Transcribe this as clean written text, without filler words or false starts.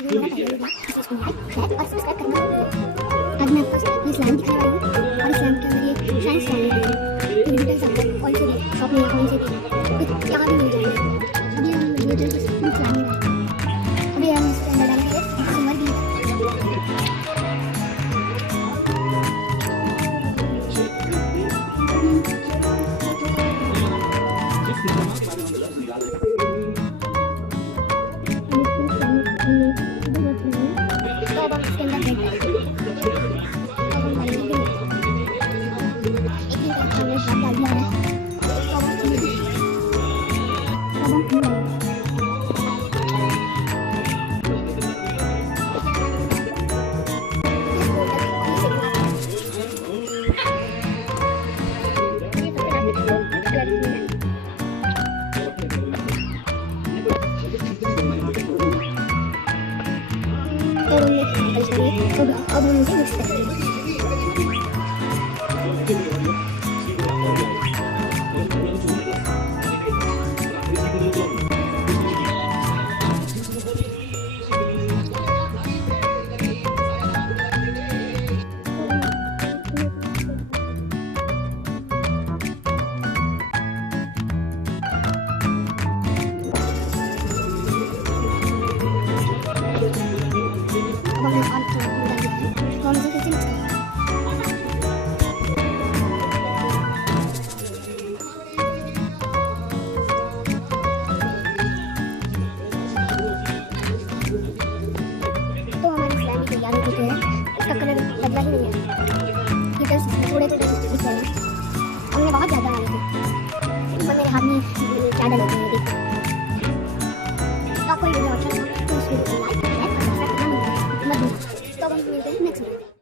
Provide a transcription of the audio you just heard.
Video मेरा पहला video है और सब्सक्राइब करना। आज मैं आपको ये स्लैम दिखाने वाली हूँ और स्लैम के अंदर ये शाइन स्लैम है। तो डिजिटल सब कौन से भी शॉप में कौन से भी यहाँ भी मिल जाएंगे। अभी हम डिजिटल स्लैम में अभी हम इसके अंदर डालेंगे सिल्वर भी तो अब हम इसके अंदर डाल दिया है। अब हम इसे मिक्स करेंगे। इसका कलर बदला ही नहीं है। हीटर्स थोड़े थोड़े दिख रहे हैं। हमने बहुत ज़्यादा डाले थे पर मेरे हाथ में क्या डाले थे देखो। तो आपको ये वीडियो अच्छा लगा तो इस वीडियो को लाइक और सब्सक्राइब करना मत भूलना। तो अब हम मिलते हैं नेक्स्ट वीडियो में।